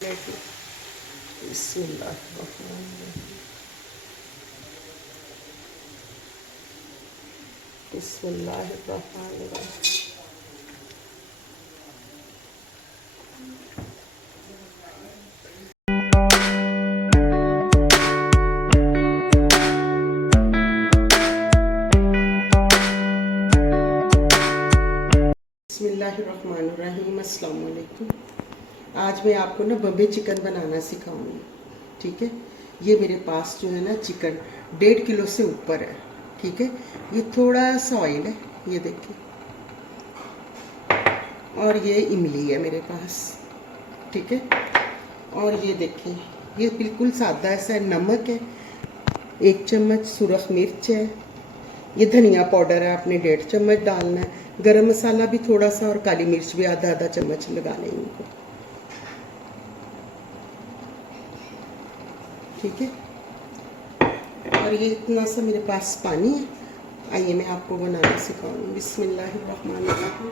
बिस्मिल्लाहिर्रहमानिर्रहीम। बिस्मिल्लाहिर्रहमानिर्रहीम। बिस्मिल्लाहिर्रहमानिर्रहीम। अस्सलाम वालेकुम। आज मैं आपको ना बम्बे चिकन बनाना सिखाऊंगी। ठीक है, ये मेरे पास जो है ना चिकन 1.5 किलो से ऊपर है। ठीक है, ये थोड़ा सा ऑयल है, ये देखिए, और ये इमली है मेरे पास। ठीक है, और ये देखिए, ये बिल्कुल सादा ऐसा है। नमक है 1 चम्मच, सुरख मिर्च है, ये धनिया पाउडर है, आपने 1.5 चम्मच डालना है। गरम मसाला भी थोड़ा सा, और काली मिर्च भी आधा चम्मच लगा लेंगे। ठीक है, और ये इतना सा मेरे पास पानी है। आइए मैं आपको बनाना सिखाऊंगी। बिस्मिल्लाहिर्रहमानिर्रहीम।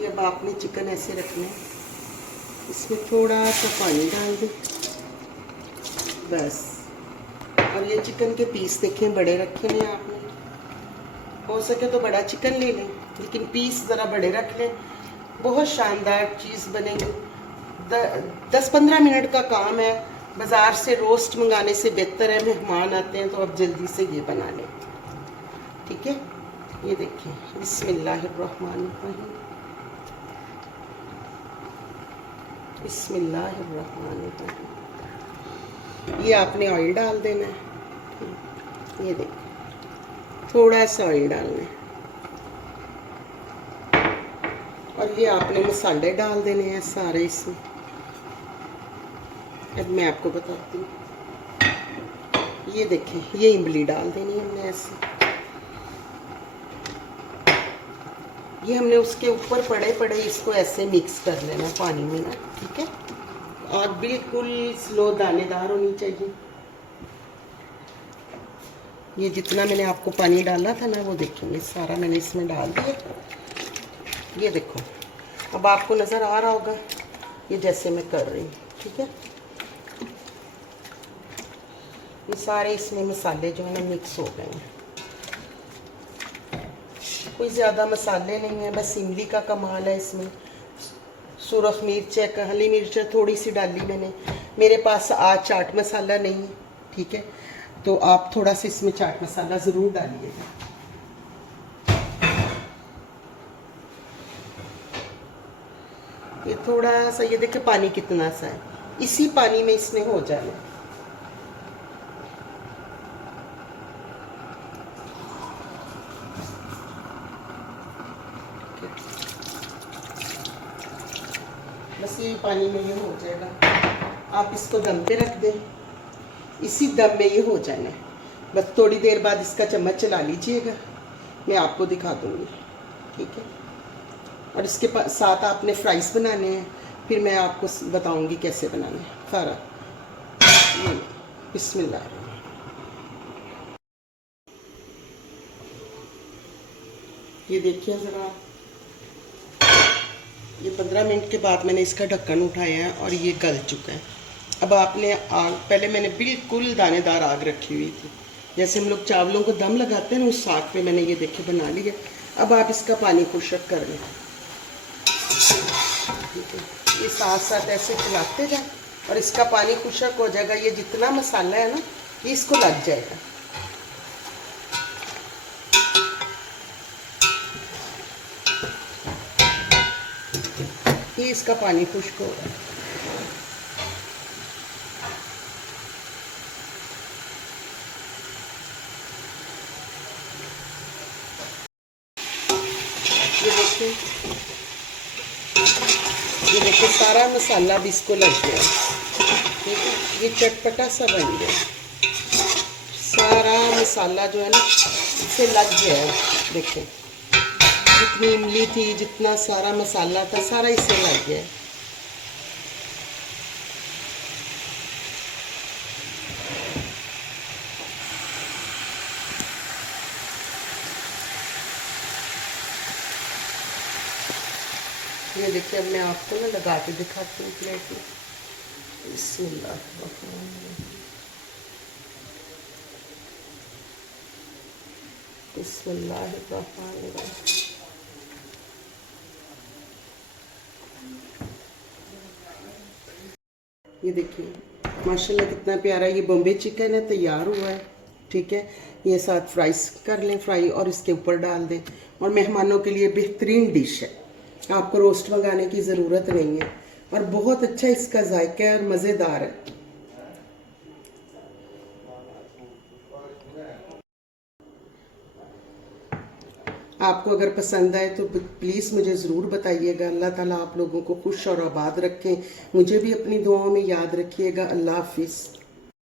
ये अब आपने चिकन ऐसे रखना है, इसमें थोड़ा सा पानी डाल दें बस। और ये चिकन के पीस देखें, बड़े रखे हैं आपने। हो सके तो बड़ा चिकन ले लें, लेकिन पीस ज़रा बड़े रख लें। बहुत शानदार चीज़ बनेगी। 10-15 मिनट का काम है। बाज़ार से रोस्ट मंगाने से बेहतर है। मेहमान आते हैं तो अब जल्दी से ये बना लें। ठीक है, ये देखिए, बिस्मिल्लाहिर्रहमानिर्रहीम। बिस्मिल्लाहिर्रहमानिर्रहीम। ये आपने ऑयल डाल देना है। ये देखिए, थोड़ा सा ऑयल डालना है, और ये आपने मसाले डाल देने हैं सारे इसमें। अब मैं आपको बताती हूँ। ये देखिए, ये इमली डाल देनी है हमने ऐसे। ये हमने उसके ऊपर पड़े इसको ऐसे मिक्स कर लेना पानी में ना। ठीक है, और बिल्कुल स्लो दानेदार होनी चाहिए। ये जितना मैंने आपको पानी डाला था ना, वो देखेंगे सारा मैंने इसमें डाल दिया। ये देखो, अब आपको नज़र आ रहा होगा ये जैसे मैं कर रही हूँ। ठीक है, ये सारे इसमें मसाले जो है ना मिक्स हो गए हैं। कोई ज़्यादा मसाले नहीं है, बस इमली का कमाल है इसमें। सुरख मिर्च है, काली मिर्च है, थोड़ी सी डाली मैंने। मेरे पास आज चाट मसाला नहीं है। ठीक है, तो आप थोड़ा सा इसमें चाट मसाला ज़रूर डालिएगा। ये थोड़ा सा, ये देखिए पानी कितना सा है, इसी पानी में इसमें हो जाना। बस ये पानी में ये हो जाएगा। आप इसको दम पे रख दें, इसी दम में ये हो जाना है। बस थोड़ी देर बाद इसका चम्मच चला लीजिएगा, मैं आपको दिखा दूँगी। ठीक है, और इसके साथ आपने फ्राइज़ बनाने हैं, फिर मैं आपको बताऊँगी कैसे बनाने हैं सारा। बिस्मिल्लाह। ये देखिए ज़रा, ये 15 मिनट के बाद मैंने इसका ढक्कन उठाया है और ये गल चुका है। अब आपने आग, पहले मैंने बिल्कुल दानेदार आग रखी हुई थी, जैसे हम लोग चावलों को दम लगाते हैं ना, उस आग पे मैंने ये देखिए बना लिया। अब आप इसका पानी खुश्क कर लें। ठीक है, ये साथ साथ ऐसे चलाते जाए और इसका पानी खुश्क हो जाएगा। ये जितना मसाला है ना, ये इसको लग जाएगा। ये इसका पानी खुश्क हो रहा है। ये देखिए सारा मसाला भी इसको लग गया। ठीक है, ये चटपटा सा बन गया। सारा मसाला जो है ना इसे लग गया है। देखिए, जितनी इमली थी, जितना सारा मसाला था, सारा इसे लग गया है। ये देखिए, अब मैं आपको ना लगा के दिखाती हूँ प्लेट में। बिस्मिल्लाह। बिस्मिल्लाह। ये देखिए माशाल्लाह कितना प्यारा ये बॉम्बे चिकन है, तैयार हुआ है। ठीक है, ये साथ फ्राइज कर लें, फ्राई, और इसके ऊपर डाल दें। और मेहमानों के लिए बेहतरीन डिश है, आपको रोस्ट मंगाने की ज़रूरत नहीं है। और बहुत अच्छा इसका जायका है और मज़ेदार है। आपको अगर पसंद आए तो प्लीज़ मुझे ज़रूर बताइएगा। अल्लाह ताला आप लोगों को खुश और आबाद रखें। मुझे भी अपनी दुआओं में याद रखिएगा। अल्लाह हाफिज़।